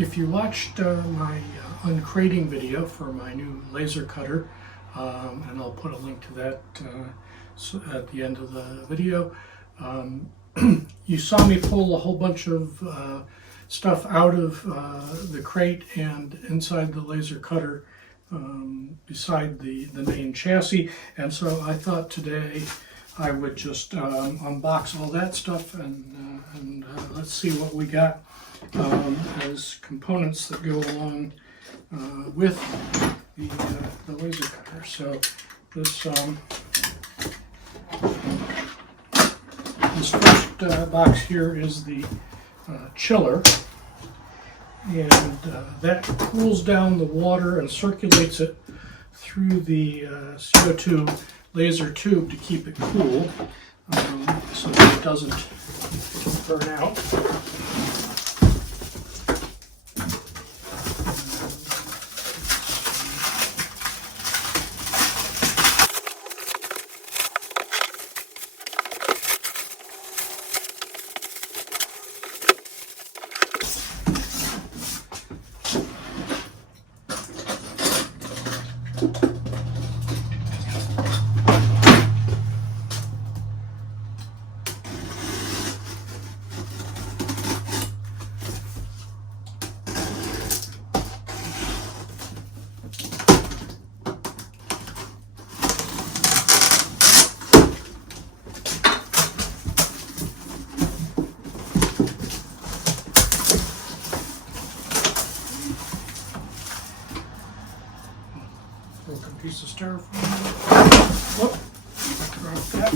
If you watched my uncrating video for my new laser cutter, and I'll put a link to that at the end of the video, you saw me pull a whole bunch of stuff out of the crate and inside the laser cutter beside the main chassis, and so I thought today I would just unbox all that stuff and let's see what we got as components that go along with the laser cutter. So this first box here is the chiller, and that cools down the water and circulates it through the CO2 laser tube to keep it cool, so that it doesn't burn out. Broken piece of styrofoam. Whoop, dropped that.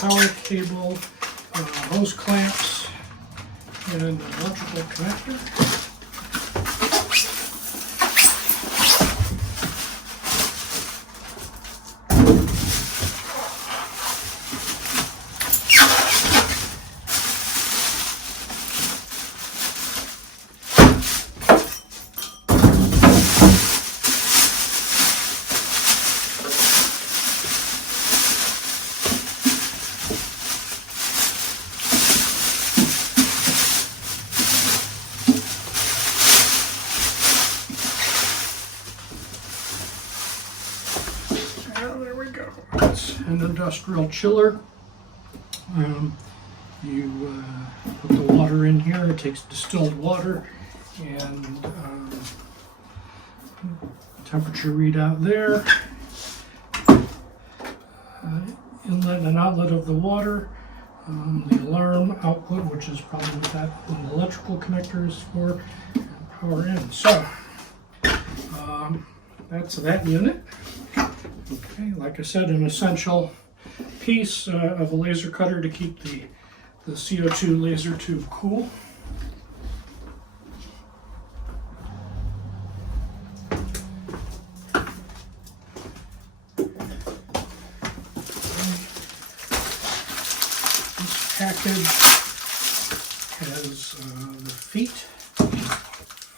Power cable, hose clamps, and an electrical connector. There we go. It's an industrial chiller. You put the water in here. It takes distilled water, and temperature readout there. Inlet and outlet of the water. The alarm output, which is probably what that electrical connector is for, and power in. So that's that unit. Okay, like I said, an essential piece of a laser cutter to keep the CO2 laser tube cool. This package has the feet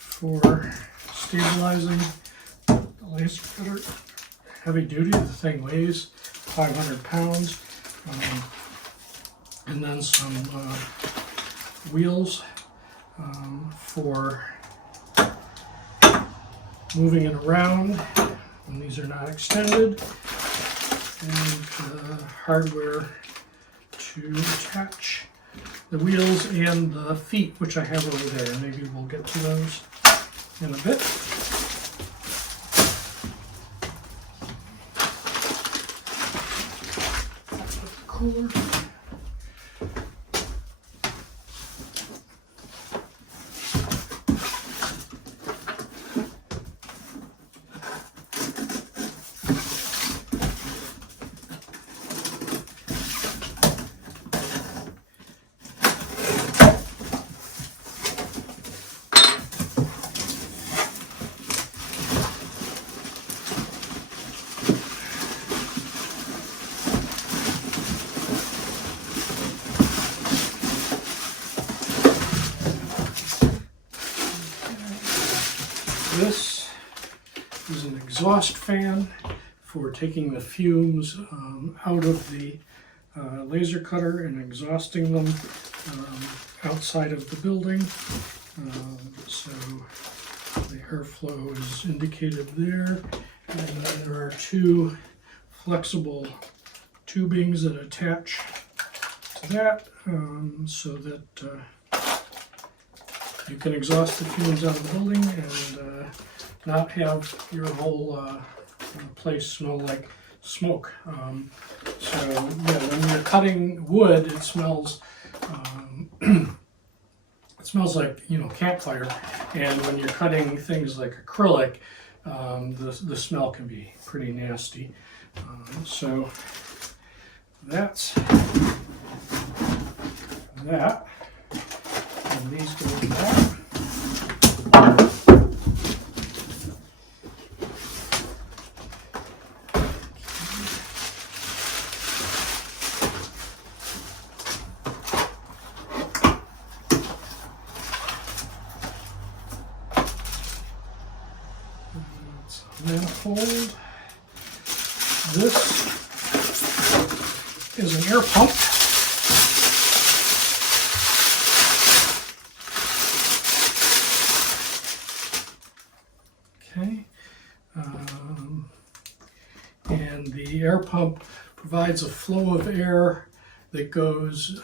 for stabilizing the laser cutter. Heavy duty, the thing weighs 500 pounds, and then some wheels for moving it around when these are not extended, and hardware to attach the wheels and the feet, which I have over there. Maybe we'll get to those in a bit. Cooler. This is an exhaust fan for taking the fumes out of the laser cutter and exhausting them outside of the building. So the airflow is indicated there. And then there are two flexible tubings that attach to that so that you can exhaust the fumes out of the building and not have your whole place smell like smoke. So yeah, when you're cutting wood, it smells it smells like, you know, campfire, and when you're cutting things like acrylic, the smell can be pretty nasty. So that's that, and these go with that. Manifold. This is an air pump. Okay, and the air pump provides a flow of air that goes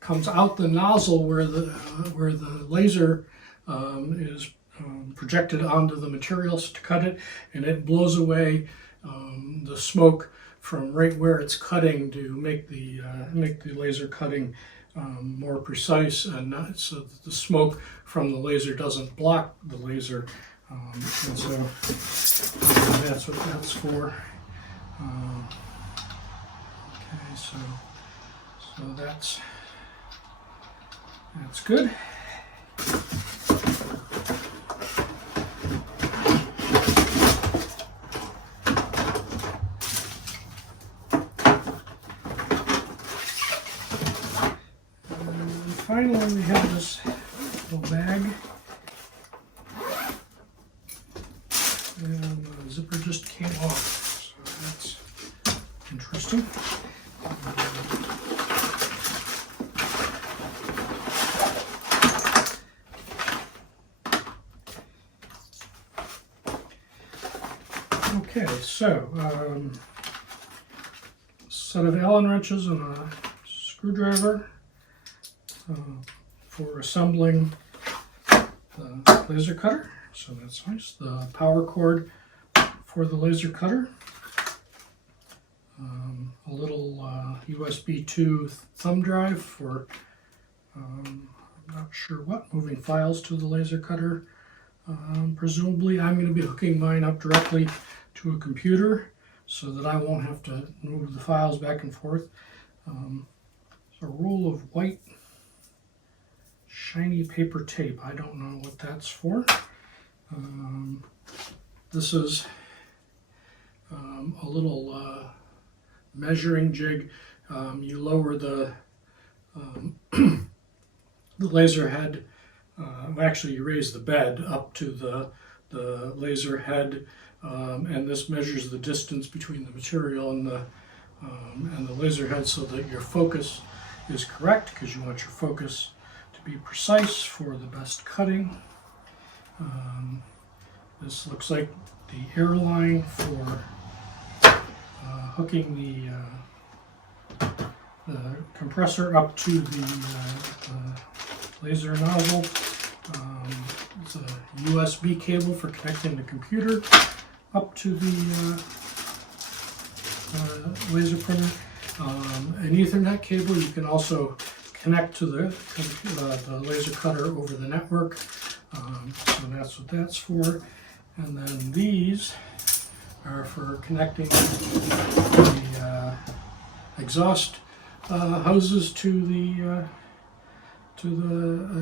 comes out the nozzle where the laser is projected onto the materials to cut it, and it blows away the smoke from right where it's cutting to make the laser cutting more precise, and not so that the smoke from the laser doesn't block the laser. And so that's what that's for. Okay, so that's good. Finally, we have this little bag, and the zipper just came off, so that's interesting. Okay, so set of Allen wrenches and a screwdriver for assembling the laser cutter, so that's nice. The power cord for the laser cutter, a little USB 2 thumb drive for I'm not sure what, moving files to the laser cutter. Presumably I'm going to be hooking mine up directly to a computer so that I won't have to move the files back and forth. A roll of white shiny paper tape. I don't know what that's for. This is a little measuring jig. You lower the laser head. Actually, you raise the bed up to the laser head, and this measures the distance between the material and the laser head so that your focus is correct, because you want your focus to be precise for the best cutting. This looks like the air line for hooking the compressor up to the laser nozzle. It's a USB cable for connecting the computer up to the laser printer. An Ethernet cable you can also connect to the laser cutter over the network. So that's what that's for. And then these are for connecting the exhaust hoses to the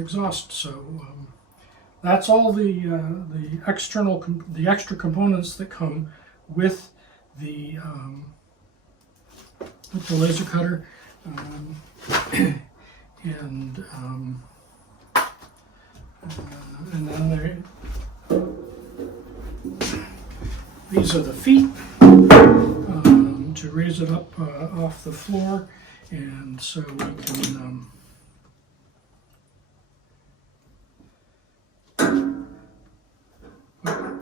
exhaust. So that's all the extra components that come with the laser cutter. And then these are the feet to raise it up off the floor, and so we can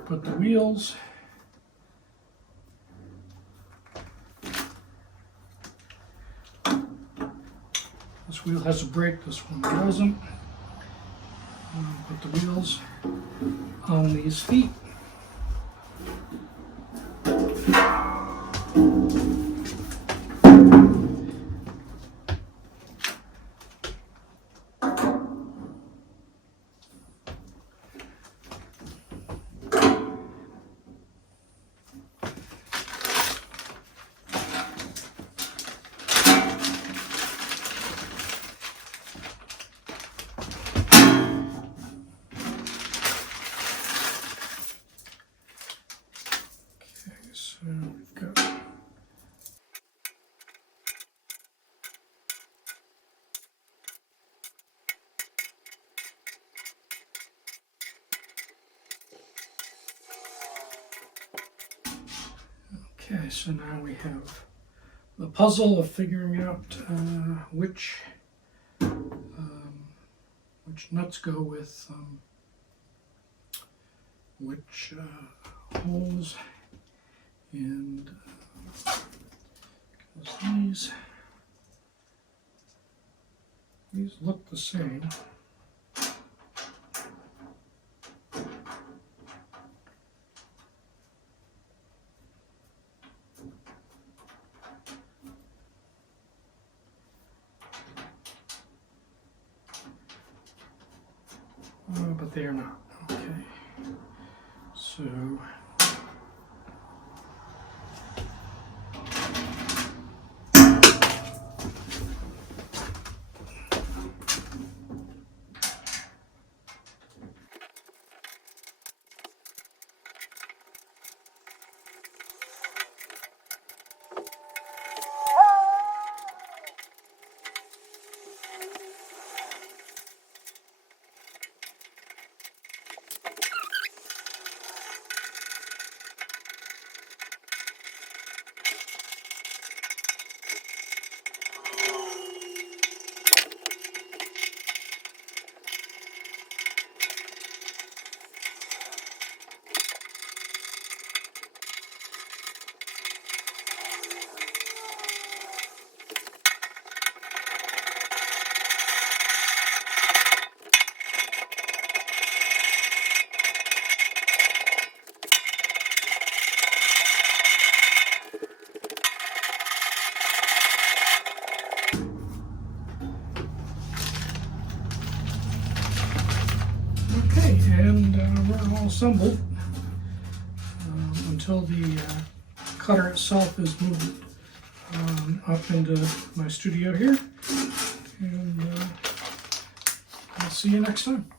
put the wheels. This wheel has a brake, this one doesn't. Put the wheels on these feet. So we've got okay, so now we have the puzzle of figuring out which nuts go with which holes. And these look the same. But they are not. Okay. So okay, and we're all assembled until the cutter itself is moved up into my studio here, and I'll see you next time.